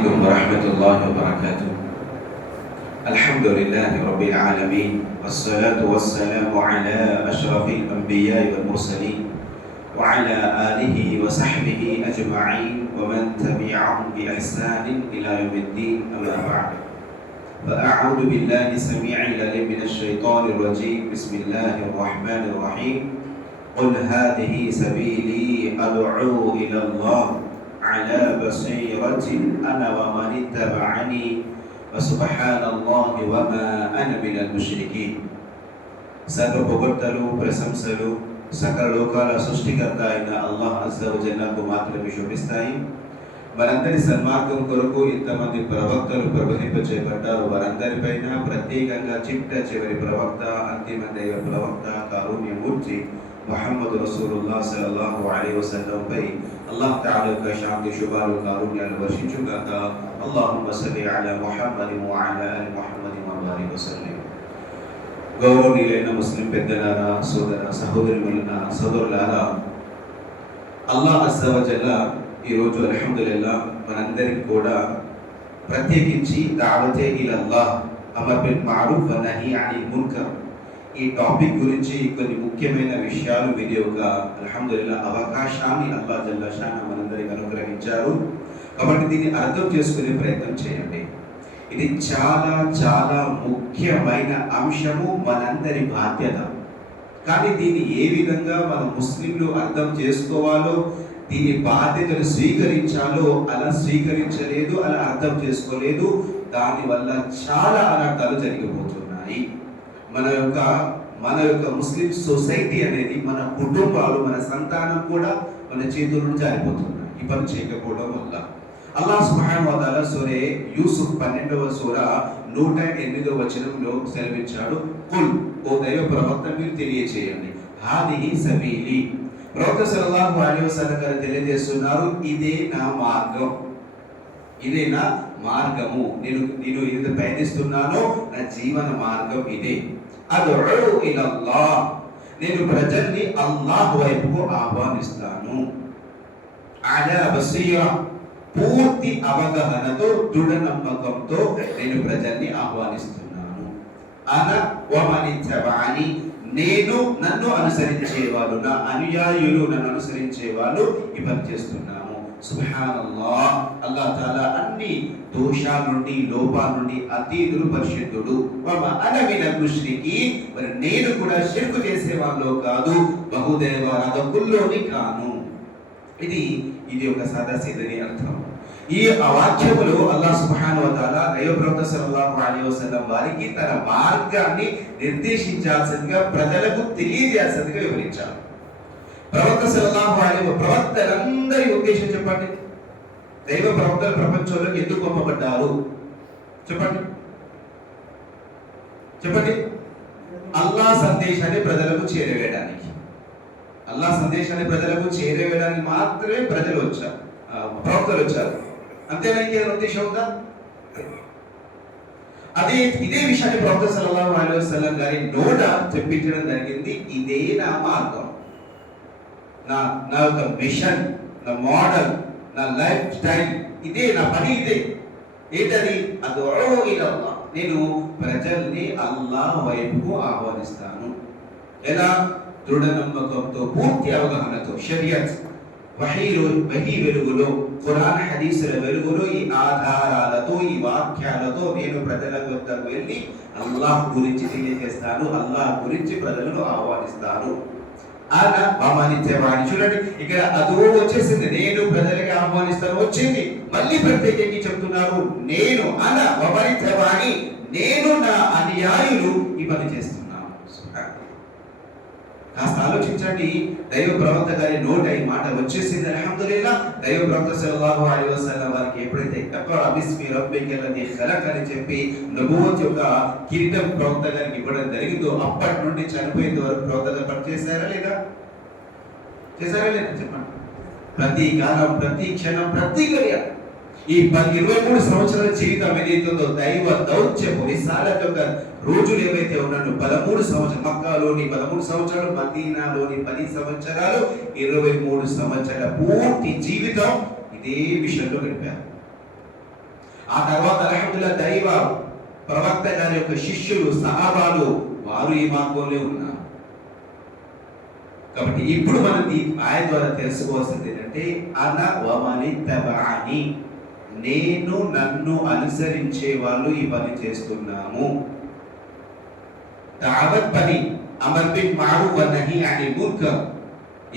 عليكم ورحمة الله وبركاته. الحمد لله رب العالمين والصلاة والسلام على أشرف الأنبياء والمرسلين وعلى آله وصحبه أجمعين ومن تبعهم بإحسان إلى يوم الدين. أما بعد، فأعوذ بالله السميع العليم من الشيطان الرجيم. بسم الله الرحمن الرحيم. قل هذه سبيلي أدعو إلى الله على بصيرة أنا ومن اتبعني وسبحان الله وما أنا من المشركين. సర్వ పొగడ్తలు ప్రశంసలు సకల లోకాల సృష్టికర్త అయిన అల్లాహ్ అజ్జా వ జల్లకు మాత్రమే శోభిస్తాయి. వారందరి సన్మార్గం కొరకు ఇంతమంది ప్రవక్తలు ప్రవహింపచేయబడ్డారు. వారందరిపైన ప్రత్యేకంగా చిట్ట చివరి ప్రవక్త, అంతిమ దైవ ప్రవక్త, కారుణ్యమూర్తి ముహమ్మద్ రసూలుల్లాహ్ సల్లల్లాహు అలైహి వసల్లం పై అల్లాహ్ తఆలా యొక్క శాంతి శుభాలు కారుణ్యాలు వర్షించుగాక. అల్లాహుమ్మ సల్లి అలా ముహమ్మద్ వ అలా ఆలి ముహమ్మద్ వ బారిక్ వసల్లిం. గౌరవనీయులైన ముస్లిం పెద్దలారా, సోదరులారా, అల్లాహ్ అజ్జా వ జల్ల ఈరోజు అల్హమ్దులిల్లాహ్ మనందరికి కూడా ప్రత్యేకించి దావతే ఇలల్లాహ్, అమర్ బిల్ మారూఫ్ వ నహీ అనిల్ మున్కర్ ఈ టాపిక్ గురించి కొన్ని ముఖ్యమైన విషయాలు వీడియోగా అల్హమ్దులిల్లాహ్ అవకాశాన్ని అల్లాహ్ జల్ల షానా మనందరికి అనుగ్రహించారు. కాబట్టి దీన్ని అర్థం చేసుకునే ప్రయత్నం చేయండి. ఇది చాలా చాలా ముఖ్యమైన అంశము, మనందరి బాధ్యత. కానీ దీన్ని ఏ విధంగా మన ముస్లింలు అర్థం చేసుకోవాలో, దీని బాధ్యతను స్వీకరించాలో అలా స్వీకరించలేదు, అలా అర్థం చేసుకోలేదు. దానివల్ల చాలా అనర్థాలు జరిగిపోతున్నాయి. మన యొక్క ముస్లిం సొసైటీ అనేది, మన కుటుంబాలు, మన సంతానం కూడా మన చేతుల నుంచి జారిపోతున్నాయి ఈ పని చేయకపోవడం వల్ల. అల్లాహ్ సుబ్హానహు వ తఆలా సూరే యూసుఫ్ 12వ సూర 108వ వచనంలో సెలవిచ్చాడు, కుల్, ఓ దైవ ప్రవక్త మీరు తెలియచేయండి, హాదిహి సబీలి. ప్రవక్త సల్లల్లాహు అలైహి వసల్లం గారు తెలియజేస్తున్నారు, ఇదే నా మార్గం, ఇదే నా మార్గము, నేను ఇది పయనిస్తున్నాను, నా జీవన మార్గం ఇదే. అదుఉ ఇలల్లాహ్, నేను ప్రజల్ని అల్లాహ్ వైపుకు ఆహ్వానిస్తాను. అలా బసీరా, పూర్తి అవగాహనతో, దృఢ నమ్మకంతో నేను ప్రజల్ని ఆహ్వానిస్తున్నాను. అన వమని తబఅని, నేను నన్ను అనుసరించేవాళ్ళు, నా అనుయాయులు నన్ను అనుసరించేవాళ్ళు ఈ పని చేస్తున్నాను. సుబ్హానల్లాహ్, అల్లాహ్ తాలా అన్ని దోషాల నుండి, లోపాల నుండి అతీతుడు, పరిశుద్ధుడు. వమా అన మినల్ ముష్రికీన్, మరి నేను కూడా షిర్కు చేసే వాళ్ళు కాదు, బహుదేవారాధకుల్లోని కాను. ఇది ఒక సాదాసీదని అర్థం. ఈ వాక్యములు అల్లాహ్ సుబ్హానహు వ తఆలా దైవ ప్రవక్త సల్లల్లాహు అలైహి వసల్లం వారికి తన మార్గాన్ని నిర్దేశించాల్సిందిగా, ప్రజలకు తెలియజేయాల్సిందిగా వివరించారు. ప్రవక్త సల్లల్లాహు అలైహి ప్రవక్తలందరి ఉద్దేశం చెప్పండి. దైవ ప్రవక్తలు ప్రపంచంలోకి ఎందుకు పంపబడ్డారు చెప్పండి. అల్లాహ్ సందేశాన్ని ప్రజలకు చేరవేయడానికి, అల్లాహ్ సందేశాన్ని ప్రజలకు చేరవేయడానికి మాత్రమే ప్రవక్తలు వచ్చారు. అంతేనా? ఇంకేదో ఉద్దేశం ఉందా? ఇదే విషయాన్ని ప్రవక్త సల్లల్లాహు అలైహి వసల్లం గారి నోట చెప్పించడం జరిగింది. ఇదే నా మార్గం, నా యొక్క మిషన్, నా మోడల్, నా లైఫ్ స్టైల్, ఇదే నా పని. ఇదే ఏంటది? అదుఉ ఇలల్లాహ్, నేను ప్రజల్ని అల్లాహ్ వైపుకు ఆహ్వానిస్తాను. ఎలా? దృఢ నమ్మకంతో, పూర్తి అవగాహనతో, షరియత్ వహీ వెలుగులో, ఖురాన్ హదీసుల వెలుగులో, ఈ ఆధారాలతో, ఈ వాక్యాలతో నేను ప్రజల వద్దకు వెళ్ళి అల్లాహ్ గురించి తెలియజేస్తాను, అల్లాహ్ గురించి ప్రజలను ఆహ్వానిస్తాను. చూడండి, ఇక్కడ అదో వచ్చేసింది, నేను ప్రజలకి ఆహ్వానిస్తాను వచ్చింది. మళ్ళీ ప్రత్యేకంగా చెప్తున్నారు, నేను నేను నా అనుయాయులు ఈ పని చేస్తున్నాను. కాస్త ఆలోచించండి. దైవ ప్రవక్త గారి నోట ఈ మాట వచ్చేసింది. అల్హమ్దులిల్లాహ్. దైవ ప్రవక్త సల్లల్లాహు అలైహి వసల్లం వారికి ఎప్పుడైతే ఇఖ్రా బిస్మి రబ్బికల్లదీ ఖలక్ అని చెప్పి నబువత్ యొక్క కిరీటం ప్రవక్త గారికి ఇవ్వడం జరిగిందో, అప్పటి నుండి చనిపోయేంత వరకు ప్రవక్త గారు పని చేశారా లేదా? చెప్పండి. ప్రతి కాలం, ప్రతి క్షణం, ప్రతి గడియ, ఈ 23 సంవత్సరాల జీవితం ఏదైతుందో, దైవ దౌత్యము రిసాలత్ యొక్క రోజులు ఏవైతే ఉన్నాయో, 13 సంవత్సరాలు మక్కాలోని 13 సంవత్సరాలు, మదీనాలోని 10 సంవత్సరాలు, 23 సంవత్సరాల పూర్తి జీవితం ఇదే విషయంలో గడిపారు. ఆ తర్వాత అల్హమ్దులిల్లాహ్ దైవ ప్రవక్త గారి యొక్క శిష్యులు సహాబాలు వారు ఈ మార్గంలో ఉన్నారు. కాబట్టి ఇప్పుడు మనం ఈ ఆయత ద్వారా తెలుసుకోవాల్సింది ఏంటంటే అన వమని తబఅని, నేను నన్ను అనుసరించే వాళ్ళు ఈ పని చేస్తున్నాము. దావత్ పని, అమర్ బిల్ మారూఫ్ వ నహీ అనిల్ మున్కర్.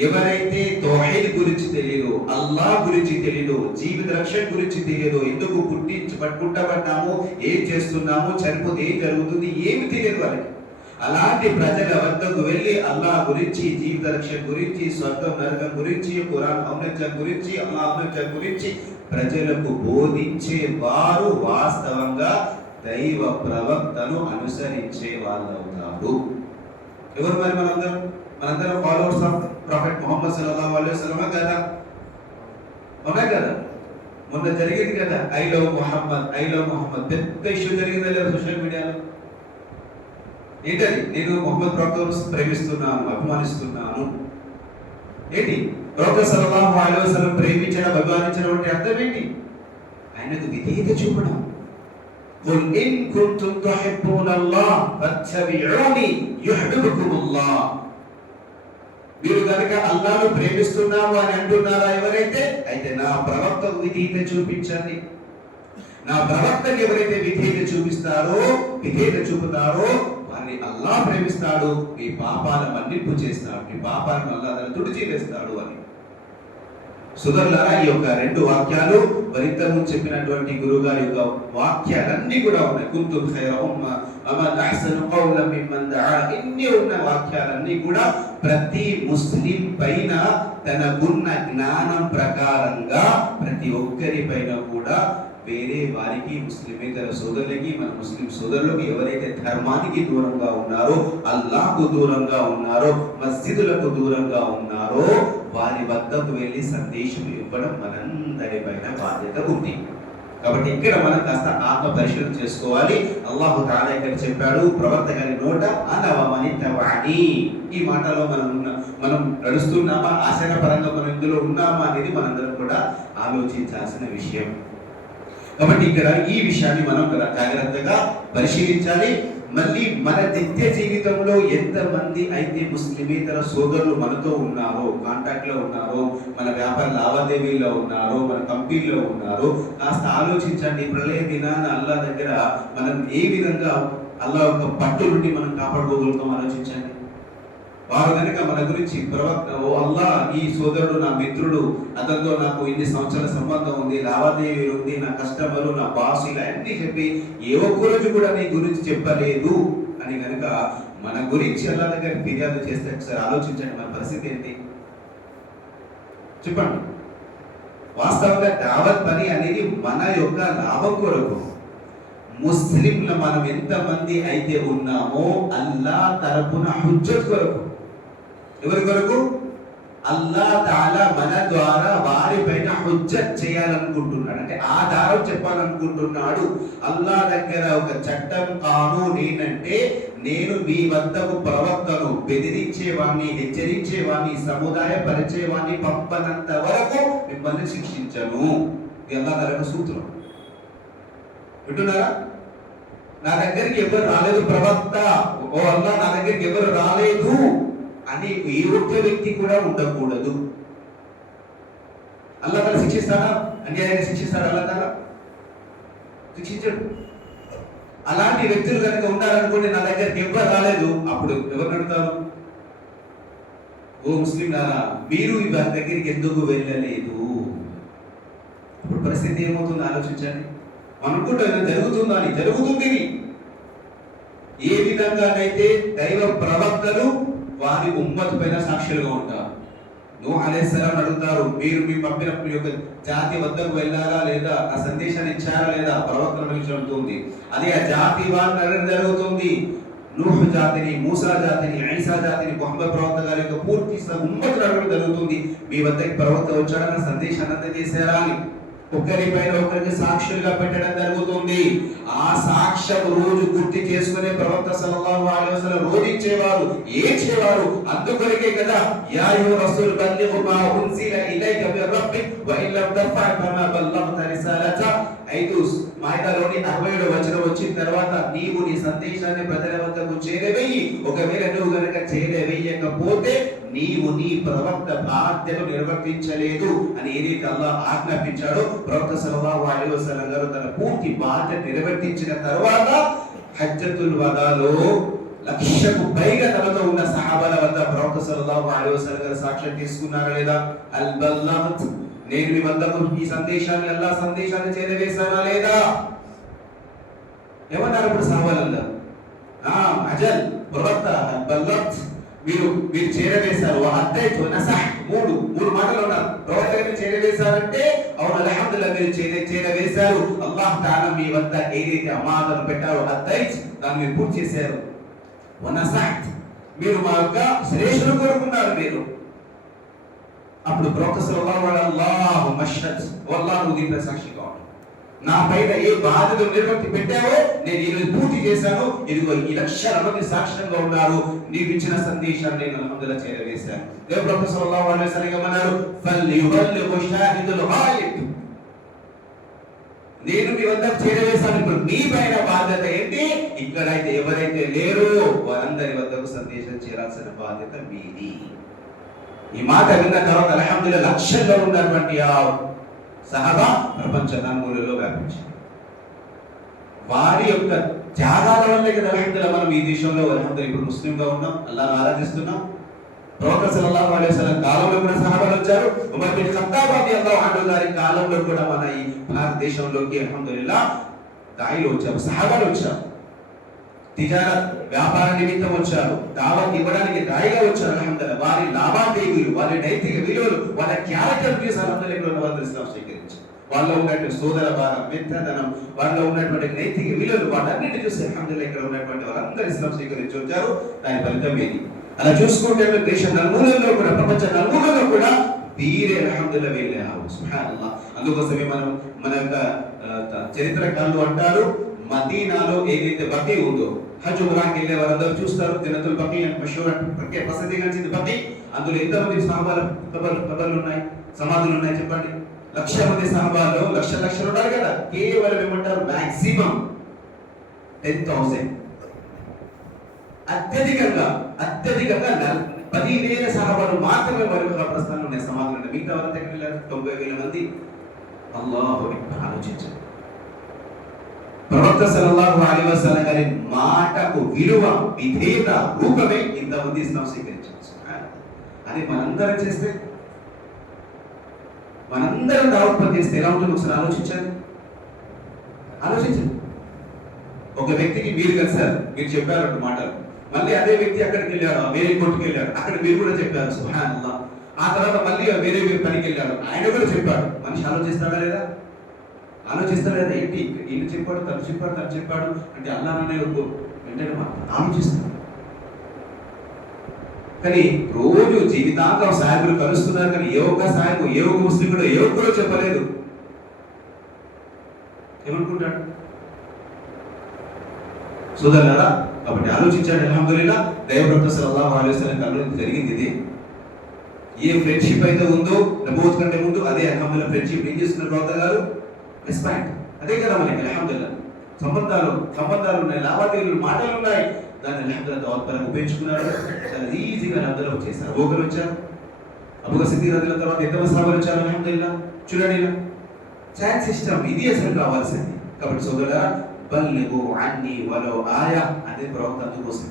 ఎవరైతే తౌహీద్ గురించి తెలియదు, అల్లాహ్ గురించి తెలియదు, జీవిత రక్షణ గురించి తెలియదు, ఎందుకు పుట్టబడ్డాము, ఏం చేస్తున్నాము, చనిపోతే ఏం జరుగుతుంది, ఏమి తెలియదు వాళ్ళకి. అలాంటి ప్రజల వద్దకు వెళ్ళి అల్లాహ్ గురించి, జీవిత రక్షణ గురించి, స్వర్గం నరకం గురించి, ఖురాన్ ఔన్నత్యం గురించి, అల్లాహ్ ఔన్నత్యం గురించి ప్రజలకు బోధించే వారు వాస్తవంగా దైవ ప్రవక్తను అనుసరించే వాళ్ళు అవుతారు. ఎవరు మరి మనందరం ఫాలోవర్స్ ఆఫ్ ప్రొఫెట్ ముహమ్మద్ సల్లల్లాహు అలైహి వసల్లం కదా? అవునా కదా? మొన్న జరిగింది కదా ఐ లవ్ ముహమ్మద్ పెద్ద ఇష్యూ జరిగిందా లేదా సోషల్ మీడియాలో? ఏంటది? నేను ముహమ్మద్ ప్రవక్తను ప్రేమిస్తున్నాను, అభిమానిస్తున్నాను. ఏంటి ప్రవక్త సల్లల్లాహు అలైహి వసల్లం ప్రేమించడం, అభిమానించడం అంటే అర్థం ఏంటి? ఆయనకు విధేయత చూపడం. ఖుల్ ఇన్ కుంతుం తుహిబ్బూనల్లాహ్ ఫత్తబిఊని యుహిబ్బుకుముల్లాహ్. మీరు కనుక అల్లాహ్ను ప్రేమిస్తున్నాము అని అంటున్నారా ఎవరైతే, అయితే నా ప్రవక్తకు విధేయత చూపించండి. నా ప్రవక్తకి ఎవరైతే విధేయత చూపుతారో వారిని అల్లాహ్ ప్రేమిస్తాడు, మీ పాపాలను మన్నింపు చేస్తాడు, మీ పాపాలను అల్లాహ్ తుడిచి వేస్తాడు అని. సోదరులారా, ఈ యొక్క రెండు వాక్యాలు మరింతకు చెప్పినటువంటి గురువు గారి యొక్క వాక్యాలన్నీ కూడా ఉన్నాయి. కుంతుం ఖైర ఉమ్మ వమన్ అహ్సను ఖౌలం మిమ్మన్ దఆ. ఇన్ని ఉన్న వాక్యాలన్నీ కూడా ప్రతి ముస్లిం పైన తనకున్న జ్ఞానం ప్రకారంగా ప్రతి ఒక్కరి పైన కూడా వేరే వారికి, ముస్లిమేతర సోదరులకి, మన ముస్లిం సోదరులకు ఎవరైతే ధర్మానికి దూరంగా ఉన్నారో, అల్లాహ్కు దూరంగా ఉన్నారో, మస్జిదులకు దూరంగా ఉన్నారో వారి వద్దకు వెళ్ళి సందేశం ఇవ్వడం మనందరి పైన బాధ్యత ఉంది. కాబట్టి ఇక్కడ మనం కాస్త ఆత్మ పరిశీలన చేసుకోవాలి. అల్లాహు తఆలా ఇక్కడ చెప్పాడు ప్రవక్త గారి నోట అన వమని తబఅని. ఈ మాటలో మనం నడుస్తున్నామా, ఆచరణ పరంగా మనం ఇందులో ఉన్నామా అనేది మనందరం కూడా ఆలోచించాల్సిన విషయం. కాబట్టి ఇక్కడ ఈ విషయాన్ని మనం జాగ్రత్తగా పరిశీలించాలి. మళ్ళీ మన నిత్య జీవితంలో ఎంతమంది అయితే ముస్లిమేతర సోదరులు మనతో ఉన్నారో, కాంటాక్ట్ లో ఉన్నారో, మన వ్యాపార లావాదేవీలో ఉన్నారో, మన కంపెనీలో ఉన్నారో, కాస్త ఆలోచించండి. ప్రళయ దినాన అల్లాహ్ దగ్గర మనం ఏ విధంగా అల్లాహ్ యొక్క పట్టు నుండి మనం కాపాడుకోగలుగుతాం ఆలోచించండి. వారు కనుక మన గురించి ప్రవక్త, ఓ అల్లాహ్ ఈ సోదరుడు నా మిత్రుడు, అతనితో నాకు ఇన్ని సంవత్సరాల సంబంధం ఉంది, లావాదేవీలు ఉంది, నా కస్టమరు, నా బాస్, ఇలా అన్ని చెప్పి ఏ ఒక్క రోజు కూడా నీ గురించి చెప్పలేదు అని కనుక మన గురించి అల్లాహ్ దగ్గర ఫిర్యాదు చేస్తే ఒకసారి ఆలోచించండి, మన పరిస్థితి ఏంటి చెప్పండి. వాస్తవంగా దావత్ పని అనేది మన యొక్క లాభం కొరకు. ముస్లింల మనం ఎంతమంది అయితే ఉన్నామో అల్లాహ్ తరపున హుజ్జత్ కొరకు. ఎవరి కొరకు? అల్లాహ్ తఆలా మన ద్వారా వారి పైన హుజ్జత్ చేయాలనుకుంటున్నాడు, అంటే ఆధారం చెప్పాలనుకుంటున్నాడు. అల్లాహ్ దగ్గర ఒక చట్టం, కానూన్ ఏంటంటే, నేను మీ వద్దకు ప్రవక్తను బెదిరించేవాణ్ణి, హెచ్చరించేవాణ్ణి, సముదాయపరిచేవాణ్ణి పంపనంత వరకు మిమ్మల్ని శిక్షించను. ఇది అల్లాహ్ తఆలా సూత్రం. వింటున్నారా? నా దగ్గరికి ఎవరు రాలేదు ప్రవక్త, ఓ అల్లాహ్ నా దగ్గరికి ఎవరు రాలేదు అని ఏ ఒక్క వ్యక్తి కూడా ఉండకూడదు. అల్లాహ్ తఆలా శిక్షిస్తాడా? అన్యాయాన్ని శిక్షిస్తాడా? అల్లాహ్ తఆలా శిక్షించడు. అలాంటి వ్యక్తులు కనుక ఉన్నారనుకోండి, నా దగ్గరికి ఎవరు రాలేదు, అప్పుడు ఎవరు అడుగుతారు? ఓ ముస్లింలారా, మీరు వారి దగ్గరికి ఎందుకు వెళ్ళలేదు? ఇప్పుడు పరిస్థితి ఏమవుతుందో ఆలోచించండి. అనుకుంటాం జరుగుతుందా అని, జరుగుతుంది. ఏ విధంగానైతే దైవ ప్రవక్తలు వారి ఉమ్మత్ పైన సాక్షులుగా ఉంటారు. నూహ్ అలైహిస్సలాం అడుగుతారు, మీరు మీ పంపిన యొక్క జాతి వద్దకు వెళ్ళారా లేదా, ఆ సందేశాన్ని ఇచ్చారా లేదా? ప్రవక్తల నుంచి అడుగుతుంది. అదే ఆ జాతి వారిని అడగడం జరుగుతుంది. నూహ్ జాతిని, మూసా జాతిని, ఈసా జాతిని, ముహమ్మద్ ప్రవక్త గారి యొక్క పూర్తి ఉమ్మతులు అడగడం జరుగుతుంది. మీ వద్దకి ప్రవక్త వచ్చాడన్న సందేశాన్ని అందజేశారా అని. ఒకరిపైన ఒకరికి సాక్షులుగా పెట్టడం జరుగుతుంది. ఆ సాక్ష్యం రోజు గుర్తు చేసుకునే ప్రవక్త సల్లల్లాహు అలైహి వసల్లం రోజు ఇచ్చేవారు, ఏడ్చేవారు. అందుకొరకే కదా, యా అయ్యుహ రసూల్ బల్లిగ్ మా ఉన్సిల ఇలైక మిర్ రబ్బిక్ వ ఇన్ లం తఫఅల్ ఫమా బల్లగ్త రిసాలత. 5 మా తర్వాత నీవు నీ సందేశాన్ని ప్రజల వద్దకు చేరవేయి. ఒకవేళ నువ్వు గనక చేరవేయకపోతే నీవు నీ ప్రవక్త బాధ్యతను నిర్వర్తించలేదు అని ఏదైతే అల్లాహ్ ఆజ్ఞాపించాడో, ప్రవక్త సల్లల్లాహు అలైహి వసల్లం గారు తన పూర్తి బాధ్యత నిర్వర్తించిన తర్వాత హజ్జతుల్ వదాలో 1,00,000కు పైగా తమతో ఉన్న సహాబాల వద్ద ప్రవక్త సల్లల్లాహు అలైహి వసల్లం గారు సాక్ష్యం తీసుకున్నారా లేదా? అల్ బల్లగత్, నేను మీ వద్దకు ఈ సందేశాన్ని, అల్లాహ్ సందేశాన్ని చేరవేశానా లేదా? ఏమన్నారు ఇప్పుడు సహాబాలందరూ? అజల్ ప్రవక్త, అల్ బల్లగత్, మీరు చేరవేశారు. అద్దైతు నసహ్, మూడు మాటలు ఉన్నారు. ప్రవక్త గారిని చేరవేశారంటే అవును అల్హమ్దులిల్లాహ్ మీరు చేరవేశారు. అల్లాహ్ తఆలా మీ వద్ద ఏదైతే అమానతను పెట్టారో అద్దైత్, దాన్ని మీరు పూర్తి చేశారు. వనసహ్, మీరు మా యొక్క శ్రేష్ఠులు కోరుకున్నారు మీరు. అప్పుడు ప్రవక్త సల్లల్లాహు అలైహి అల్లాహు మష్హద్, వల్లాహు దీనిపై సాక్షిగా ఉండు, నా పైన ఏ బాధ్యతను నిర్వర్తి పెట్టావో నేను ఈరోజు పూర్తి చేశాను. ఇదిగో ఈ 1,00,000 మంది సాక్ష్యంగా ఉన్నారు. నీవు ఇచ్చిన సందేశాన్ని నేను అల్హమ్దులిల్లాహ్ చేరవేశాను. దేవుడు ప్రవక్త సల్లల్లాహు అలైహి వసల్లం అన్నారు, ఫల్యుబల్లిగు షాహిదుల్ గాయిబ్, నేను మీ వద్దకు చేరవేశాను. ఇప్పుడు మీ పైన బాధ్యత ఏంటి? ఇక్కడైతే ఎవరైతే లేరో వారందరి వద్దకు సందేశం చేరాల్సిన బాధ్యత మీది. ఈ మాట విన్న తర్వాత అల్హమ్దులిల్లాహ్ లక్షల్లో ఉన్నటువంటి ఆ సహాబా ప్రపంచ నలుమూలలో వ్యాపించారు. వారి యొక్క త్యాగాల వల్లే కదా అల్హమ్దులిల్లాహ్ మనం ఈ దేశంలో అల్హమ్దులిల్లాహ్ ఇప్పుడు ముస్లింగా ఉన్నాం, అల్లాహ్ను ఆరాధిస్తున్నాం. ప్రవక్త సల్లల్లాహు అలైహి వసల్లం కాలంలో కూడా సహాబాలు వచ్చారు. ఉమర్ బిన్ ఖత్తాబ్ రలియల్లాహు అన్హు గారి కాలంలో కూడా మన ఈ భారతదేశంలోకి అల్హమ్దులిల్లాహ్ దాయిలు వచ్చారు, సహాబాలు వచ్చారు. తిజారత్, వ్యాపార నిమిత్తం వచ్చారు, దావత్ ఇవ్వడానికి దాయిగా వచ్చారు. అల్హమ్దులిల్లాహ్ వారి లావాదేవీలు, వారి నైతిక విలువలు, వాళ్ళ క్యారెక్టర్ చూసి అల్హమ్దులిల్లాహ్ వాళ్ళు ఇస్లాం స్వీకరించారు. వాళ్ళలో ఉన్నటువంటి సోదర భారం, మిత్రధనం, వాళ్ళలో ఉన్నటువంటి నైతిక విలువలు, వాటన్నిటి చూసి అల్హమ్దులిల్లాహ్ ఇక్కడ ఉన్నటువంటి వాళ్ళందరూ ఇస్లాం స్వీకరించి వచ్చారు. దాని ఫలితం ఏది? అలా చూసుకుంటే దేశం నలుమూలలో కూడా, ప్రపంచ నలుమూలలో కూడా వీరే అల్హమ్దులిల్లాహ్ వెళ్ళారు. సుబ్హానల్లాహ్. అందుకోసమే మన యొక్క చరిత్రకారులు అంటారు, మదీనాలో ఏదైతే బకీ ఉందో, హజ్ ఉమ్రాకి వెళ్ళే వారందరూ చూస్తారు, జన్నతుల్ బకీ అని ప్రసిద్ధిగాంచింది బకీ. అందులో ఎంతమంది సహాబాల కబర్లు ఉన్నాయి, సమాధులు ఉన్నాయి చెప్పండి? 1,00,000 మంది సహాబాల్లో లక్షలు ఉన్నారు కదా. కేవలం ఏమంటారు, మాక్సిమం 10,000, అత్యధికంగా 10,000 సహాబాలు మాత్రమే వారి ప్రస్థానంలో ఉన్నాయి, సమాధులు ఉన్నాయి. మిగతా వారి దగ్గర 90,000 మంది. అల్లాహు అక్బర్. ఆలోచించండి, ప్రవక్త సల్లల్లాహు అలైహి వసల్లం గారి మాటకు విలువ, విధేయత రూపమే ఇంతమంది ఇస్లాం స్వీకరించారు. అది మనందరం చేస్తే, మనందరం దావత్ చేస్తే ఎలా ఉంటుంది ఒకసారి ఆలోచించండి. ఒక వ్యక్తికి మీరు కలిసారు, మీరు చెప్పారు 2 మాటలు, మళ్ళీ అదే వ్యక్తి అక్కడికి వెళ్ళాడు, వేరే కొట్టుకు వెళ్ళాడు, అక్కడ మీరు కూడా చెప్పారు సుబ్హానల్లాహ్. ఆ తర్వాత మళ్ళీ వేరే పనికి వెళ్ళాడు, ఆయన కూడా చెప్పాడు. మనిషి ఆలోచిస్తాడా లేదా? ఏంటి ఈయన చెప్పాడు, తను చెప్పాడు అంటే అల్లాహ్ అనే వెంటనే ఆలోచిస్తాడు. కానీ రోజు జీవితాంతం సాహిబులు కలుస్తున్నారు, కానీ ఏ ఒక్క సాహిబు, ఏ ఒక్క ముస్లింలు, ఏ ఒక్కరో చెప్పలేదు. ఏమనుకుంటాడు? సోదరులారా, కాబట్టి ఆలోచించండి. అల్హమ్దులిల్లాహ్ దైవప్రవక్త సల్లల్లాహు అలైహి వసల్లం కాలంలో జరిగింది ఇది. ఏ ఫ్రెండ్షిప్ అయితే ఉందో నబూవత్ కంటే ముందు, అదే అల్హమ్దులిల్లాహ్ ఫ్రెండ్షిప్ ఏం చేస్తున్నారు ప్రవక్త గారు? రెస్పెక్ట్. అదే కదా మనకి అల్హమ్దులిల్లాహ్ సంబంధాలు ఉన్నాయి, లావాదేవీలు, మాటలు ఉన్నాయి. దాన్ని అల్హమ్దులిల్లాహ్ దావత్ పరంగా ఉపయోగించుకున్నారు. చాలా ఈజీగా అల్హమ్దులిల్లాహ్ వచ్చేసారు. అబూబకర్ వచ్చారు, అబూబకర్ సిద్దిక్ రలియల్లాహు తర్వాత ఎంతమంది సహాబాలు వచ్చారు? అల్హమ్దులిల్లాహ్. చూడండి, ఇలా ఛాన్స్ సిస్టమ్ ఇది అసలు కావాల్సింది. కాబట్టి సోదరులారా, బల్లిగు అన్ని వలో ఆయా అనే ప్రవక్త అందుకోసం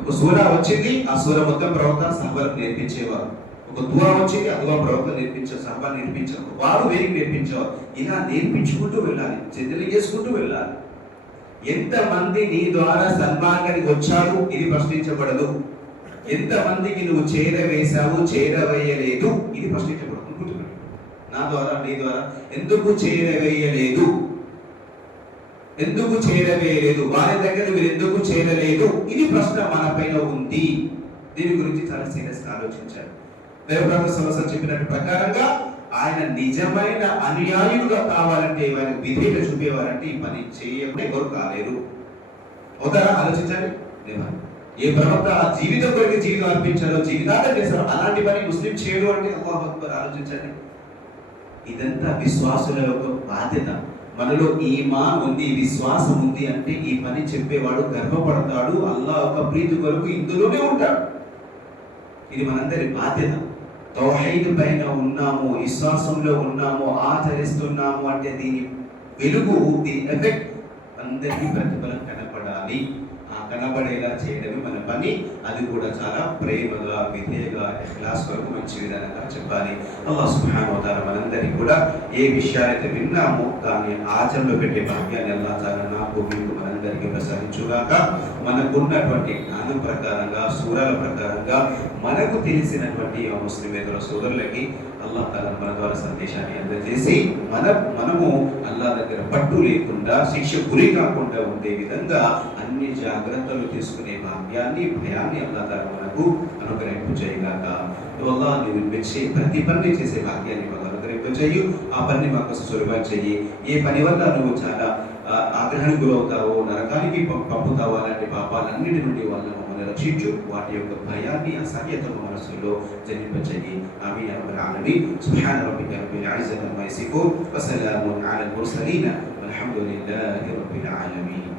ఒక సూరా వచ్చింది, ఆ సూరా మొత్తం ప్రవక్త సహాబాలకు నేర్పించేవారు. ఒక దువా వచ్చింది, ఆ దువా ప్రవక్త నేర్పించారు, సహాబాలు నేర్పించారు, వారు వేరికి నేర్పించేవారు. ఇలా నేర్పించుకుంటూ వెళ్ళాలి, తెలియజేసుకుంటూ వెళ్ళాలి. ఎంతమంది నీ ద్వారా సన్మార్గానికి వచ్చారు ఇది ప్రశ్నించబడదు. ఎంతమందికి నువ్వు చేరవేశావు, చేరవేయలేదు ఇది ప్రశ్నించబడదు. నా ద్వారా, నీ ద్వారా ఎందుకు చేరవేయలేదు, వారి దగ్గర మీరు ఎందుకు చేరలేదు, ఇది ప్రశ్న మన పైన ఉంది. దీని గురించి చాలా సీరియస్గా ఆలోచించారు. దైవప్రవక్త సల్లల్లాహు అలైహి వసల్లం చెప్పినట్టు ప్రకారంగా ఆయన నిజమైన అనుయాయులుగా కావాలంటే, ఆయన విధేయత చూపేవారంటే ఈ పని చేయకుండా ఎవరు కాలేరు. అవుతారా? ఆలోచించండి. ఏ ప్రవక్త ఆ జీవితం కొరకు జీవితం అర్పించారో, జీవితాంతం చేశారో, అలాంటి పని ముస్లిం చేయడు అంటే అల్లాహు అక్బర్. ఆలోచించండి. ఇదంతా విశ్వాసుల యొక్క బాధ్యత. మనలో ఈమాన్ ఉంది, విశ్వాసం ఉంది అంటే ఈ పని చెప్పేవాడు గర్వపడతాడు, అల్లాహ్ యొక్క ప్రీతి కొరకు ఇందులోనే ఉంటాడు. ఇది మనందరి బాధ్యత. తౌహీద్ పైన ఉన్నాము, విశ్వాసంలో ఉన్నాము, ఆచరిస్తున్నాము అంటే దీని వెలుగు, దీని ఎఫెక్ట్ అందరికీ ప్రతిఫలం కనపడాలి. కనబడేలా చేయడమే మన పని. అది కూడా చాలా ప్రేమగా, విధేయగా, ఇఖ్లాస్ వరకు మంచి విధానంగా చెప్పాలి. అల్లాహ్ సుబ్హానహు వ తఆలా మనందరికీ కూడా ఏ విషయాలైతే విన్నామో దాన్ని ఆచరణలో పెట్టే భాగ్యాన్ని అల్లాహ్ తాలా నాకు, మీకు, మనందరికీ ప్రసాదించుగాక. మనకున్నటువంటి జ్ఞానం ప్రకారంగా, సూరాల ప్రకారంగా మనకు తెలిసినటువంటి ముస్లిమేతర సోదరులకి అల్లాహ్ తాలా మన ద్వారా సందేశాన్ని అందజేసి మనము అల్లాహ్ దగ్గర పట్టు లేకుండా, శిక్ష గురి కాకుండా ఉండే విధంగా అన్ని జాగ్రత్తలు తీసుకునే భాగ్యాన్ని, భయాన్ని అల్లాహ్ తాలా మనకు అనుగ్రహింపు చేయగాక. అల్లాహ్ నువ్వు మెచ్చే ప్రతి పని చేసే భాగ్యాన్ని మాకు అనుగ్రహింపు చేయు. ఆ పని మాకు సులభం చెయ్యి. ఏ పని వల్ల నువ్వు చాలా ఆగ్రహానికి గురవుతావో, నరకానికి పంపుతావో అలాంటి పాపాలన్నిటి నుండి వల్ల మమ్మల్ని రక్షించు. వాటి యొక్క భయాన్ని, అసహ్యతను మనసులో జనింపచేయి. ఆమీన్ యా రబ్బల్ ఆలమీన్. సుబ్హాన రబ్బిక రబ్బిల్ ఇజ్జతి అమ్మా యసిఫూన్, వసలామున్ అలల్ ముర్సలీన్, వల్హమ్దులిల్లాహి రబ్బిల్ ఆలమీన్.